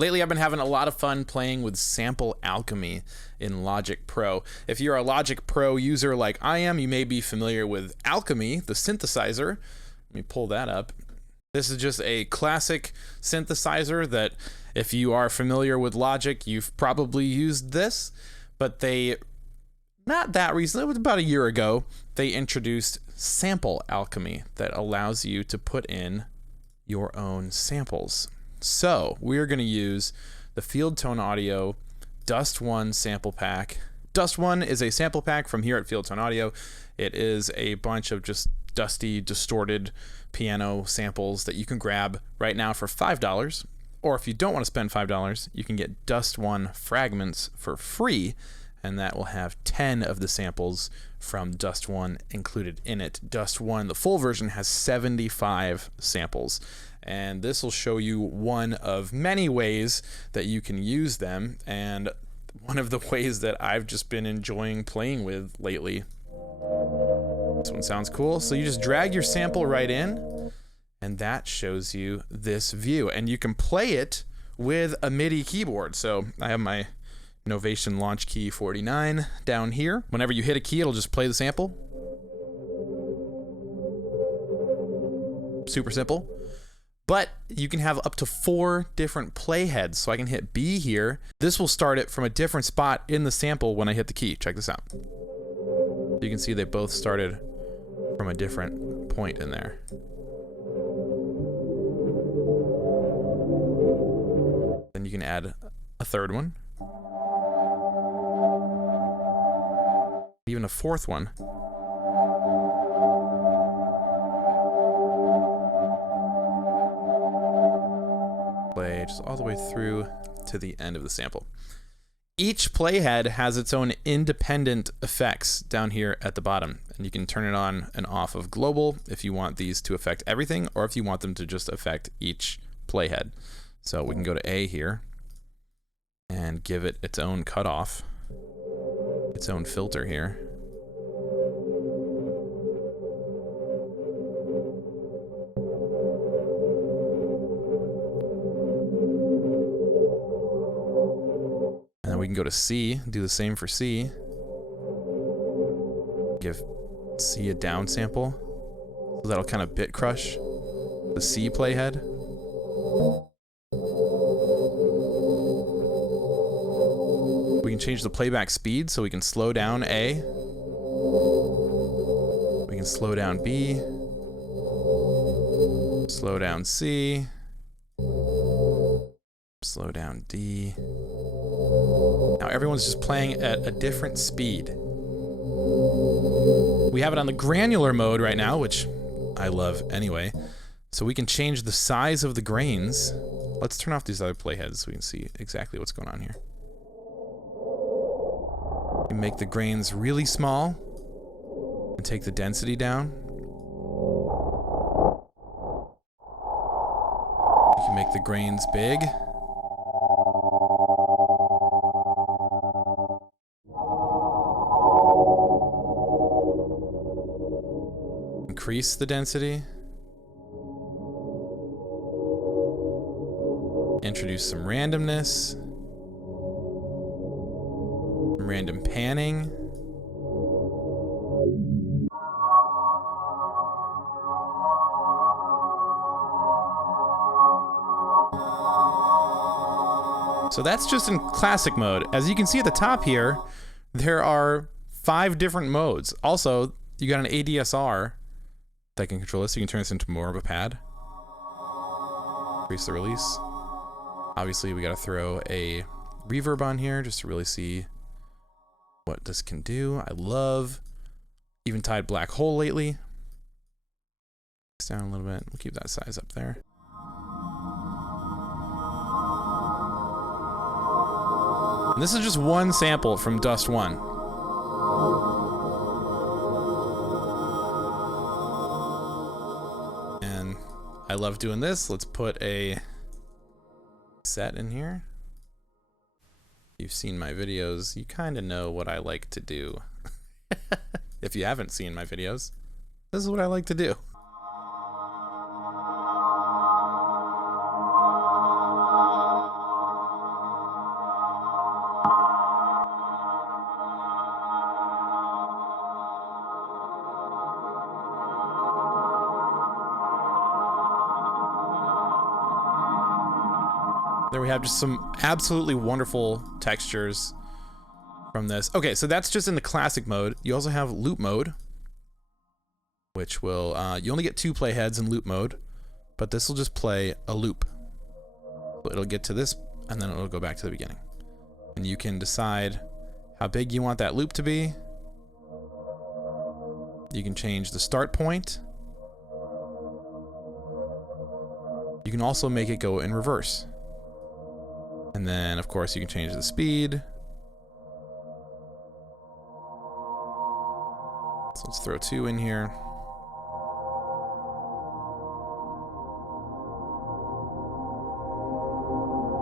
Lately, I've been having a lot of fun playing with sample alchemy in Logic Pro. If you're a Logic Pro user like I am, you may be familiar with Alchemy, the synthesizer. Let me pull that up. This is just a classic synthesizer that if you are familiar with Logic, you've probably used this, but not that recently, it was about a year ago, they introduced sample alchemy that allows you to put in your own samples. So we're going to use the Field Tone Audio DUST1 sample pack. DUST1 is a sample pack from here at Field Tone Audio. It is a bunch of just dusty, distorted piano samples that you can grab right now for $5. Or if you don't want to spend $5, you can get DUST1 fragments for free, and that will have 10 of the samples from DUST1 included in it. DUST1, the full version, has 75 samples, and this will show you one of many ways that you can use them, and one of the ways that I've just been enjoying playing with lately. This one sounds cool. So you just drag your sample right in, and that shows you this view, and you can play it with a MIDI keyboard. So I have my Novation Launch Key 49 down here. Whenever you hit a key, it'll just play the sample. Super simple. But you can have up to 4 different playheads. So I can hit B here. This will start it from a different spot in the sample when I hit the key. Check this out. You can see they both started from a different point in there. Then you can add a third one. Even a fourth one. Play just all the way through to the end of the sample. Each playhead has its own independent effects down here at the bottom, and you can turn it on and off of global if you want these to affect everything, or if you want them to just affect each playhead. So we can go to A here and give it its own cutoff, its own filter here. And then we can go to C, do the same for C. Give C a down sample. So that'll kind of bit crush the C playhead. We can change the playback speed, so we can slow down A. We can slow down B. Slow down C. Slow down D. Now everyone's just playing at a different speed. We have it on the granular mode right now, which I love anyway. So we can change the size of the grains. Let's turn off these other playheads so we can see exactly what's going on here. You make the grains really small and take the density down. You can make the grains big. Increase the density. Introduce some randomness. Random panning. So that's just in classic mode. As you can see at the top here, there are 5 different modes. Also, you got an ADSR that can control this, so you can turn this into more of a pad. Increase the release. Obviously, we got to throw a reverb on here just to really see what this can do. I love Eventide Black Hole lately. It's down a little bit. We'll keep that size up there. And this is just one sample from DUST1. And I love doing this. Let's put a set in here. You've seen my videos, you kind of know what I like to do. If you haven't seen my videos, this is what I like to do. There we have just some absolutely wonderful textures from this. Okay, so that's just in the classic mode. You also have loop mode, which will, you only get 2 playheads in loop mode, but this will just play a loop. So it'll get to this, and then it'll go back to the beginning. And you can decide how big you want that loop to be. You can change the start point. You can also make it go in reverse. And then, of course, you can change the speed. So let's throw 2 in here.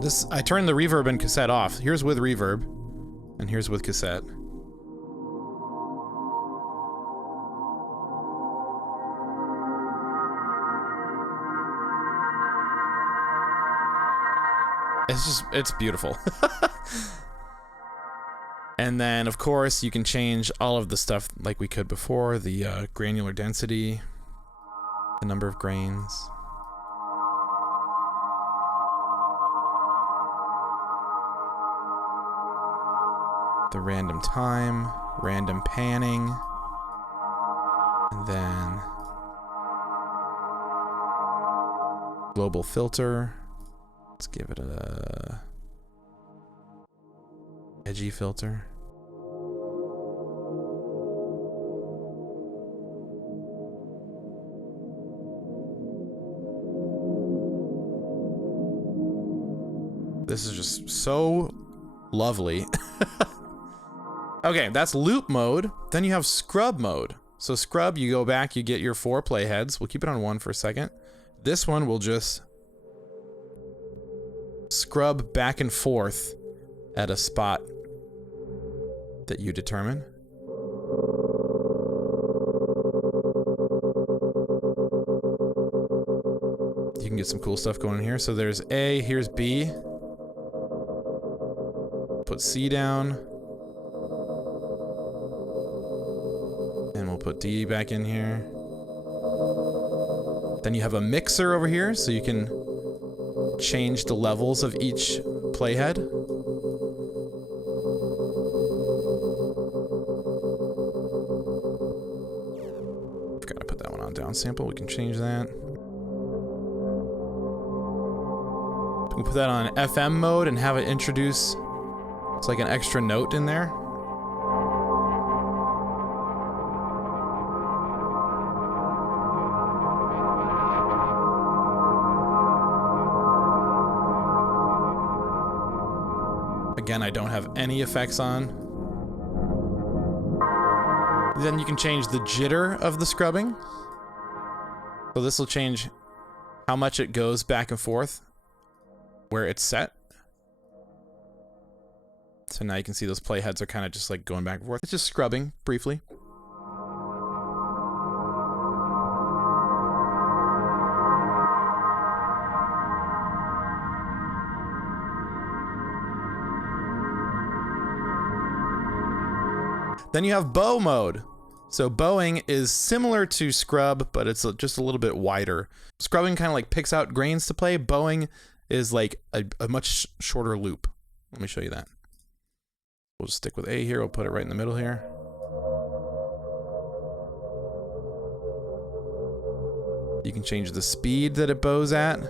This, I turned the reverb and cassette off. Here's with reverb, and here's with cassette. It's just, it's beautiful. And then, of course, you can change all of the stuff like we could before, the granular density, the number of grains. The random time, random panning, and then global filter. Let's give it a edgy filter. This is just so lovely. Okay, that's loop mode. Then you have scrub mode. So scrub, you go back, you get your 4 playheads. We'll keep it on 1 for a second. This one will just scrub back and forth at a spot that you determine. You can get some cool stuff going in here. So there's A, here's B. Put C down. And we'll put D back in here. Then you have a mixer over here, so you can change the levels of each playhead. Forgot to put that one on downsample. We can change that. We can put that on FM mode and have it introduce, it's like an extra note in there. Again, I don't have any effects on. Then you can change the jitter of the scrubbing. So this will change how much it goes back and forth, where it's set. So now you can see those playheads are kind of just like going back and forth. It's just scrubbing briefly. Then you have bow mode. So bowing is similar to scrub, but it's just a little bit wider. Scrubbing kind of like picks out grains to play. Bowing is like a much shorter loop. Let me show you that. We'll just stick with A here. We'll put it right in the middle here. You can change the speed that it bows at.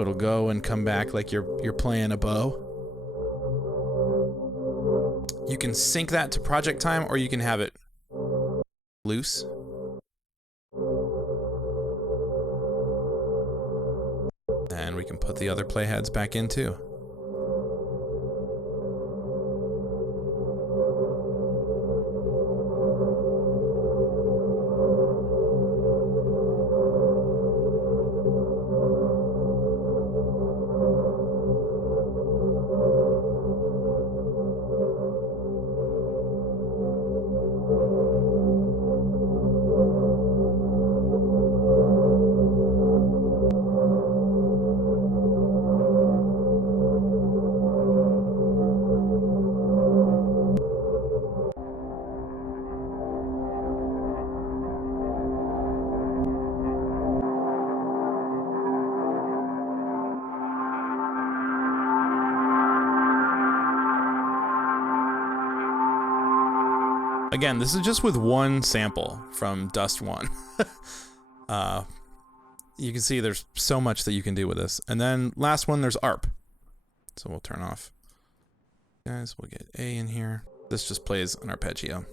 It'll go and come back like you're playing a bow. You can sync that to project time, or you can have it loose. And we can put the other playheads back in too. Again, this is just with one sample from DUST1. You can see there's so much that you can do with this. And then last one, there's ARP. So we'll turn off. Guys, we'll get A in here. This just plays an arpeggio.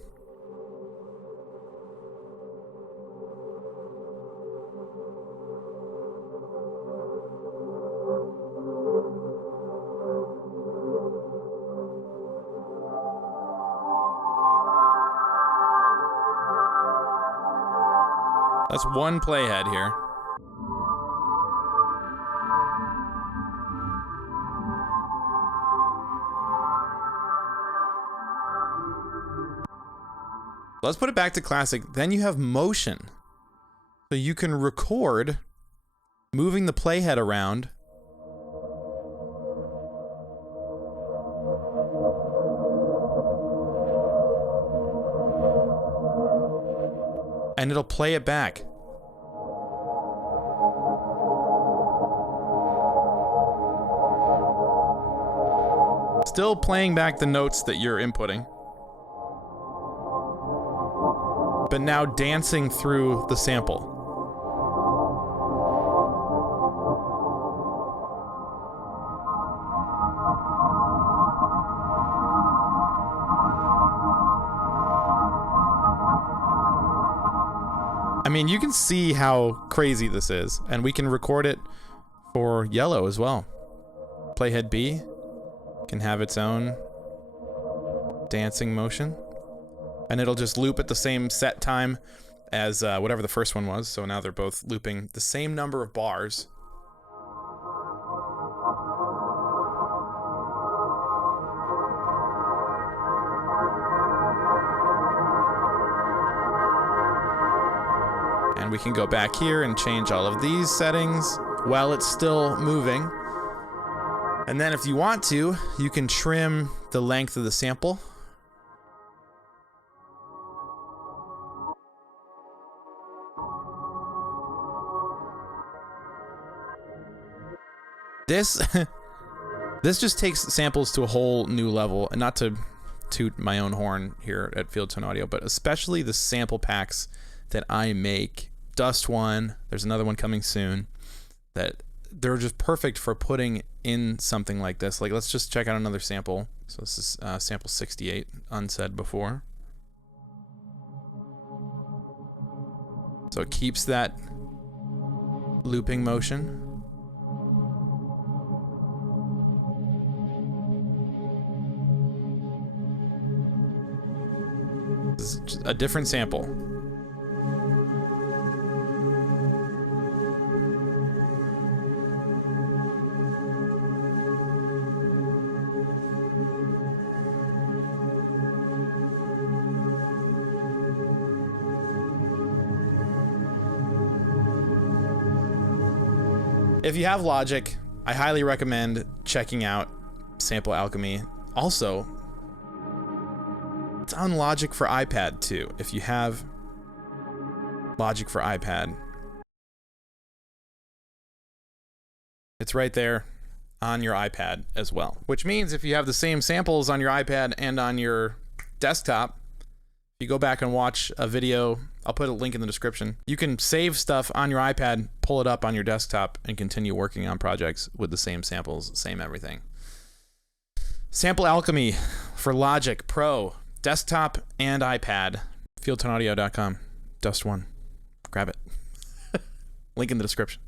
That's one playhead here. Let's put it back to classic. Then you have motion. So you can record moving the playhead around. And it'll play it back. Still playing back the notes that you're inputting. But now dancing through the sample. I mean, you can see how crazy this is, and we can record it for yellow as well. Playhead B can have its own dancing motion, and it'll just loop at the same set time as whatever the first one was, so now they're both looping the same number of bars. And we can go back here and change all of these settings while it's still moving. And then if you want to, you can trim the length of the sample. This just takes samples to a whole new level, and not to toot my own horn here at Field Tone Audio, but especially the sample packs that I make. DUST1, there's another one coming soon, that they're just perfect for putting in something like this. Like, let's just check out another sample. So this is sample 68, unsaid before. So it keeps that looping motion. This is just a different sample. If you have Logic, I highly recommend checking out Sample Alchemy. Also, it's on Logic for iPad too. If you have Logic for iPad, it's right there on your iPad as well. Which means if you have the same samples on your iPad and on your desktop, if you go back and watch a video, I'll put a link in the description. You can save stuff on your iPad, pull it up on your desktop, and continue working on projects with the same samples, same everything. Sample Alchemy for Logic Pro, desktop and iPad. FieldToneAudio.com. DUST1. Grab it. Link in the description.